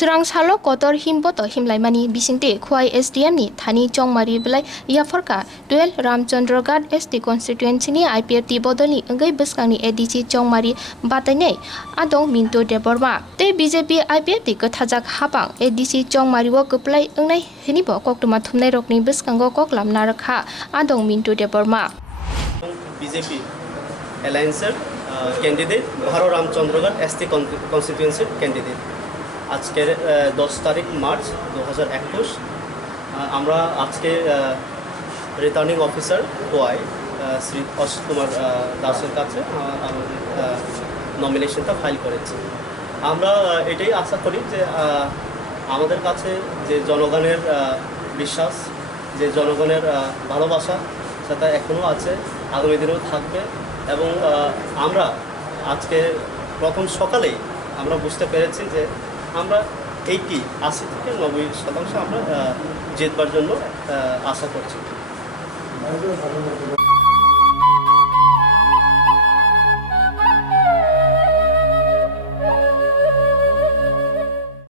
Serang salo kotor himboto himlaimani bisingte khwai SDM ni thani chongmari belai yaforka 12 Ramchandraghat SD Constituency ni Ipft Bodolni Wngwi bwskangni ADC chongmari batainai Adond Mintu Debbarma te BJP Ipft kathajak hapang ADC chongmari wo kuplai wngnai hinibo koktuma thumnai rokni bwskango koklamna rakha Adond Mintu Debbarma BJP Alliance candidate Bharo Ramchandraghat SD Constituency candidate আজকে 10 তারিখ March 2021 আমরা আজকে returning officer কোয়াই শ্রী অশোক কুমার দাসের কাছে নমিনেশনটা file করেছি। আমরা এটাই আশা করি যে আমাদের কাছে যে জনগণের বিশ্বাস, যে জনগণের ভালোবাসা সেটা এখনও আছে, আগামী দিনেও থাকবে। এবং আমরা আজকে প্রথম সকালেই আমরা বুঝতে পেরেছি যে আমরা 80 থেকে 90% আমরা জিতবার জন্য আশা করছি।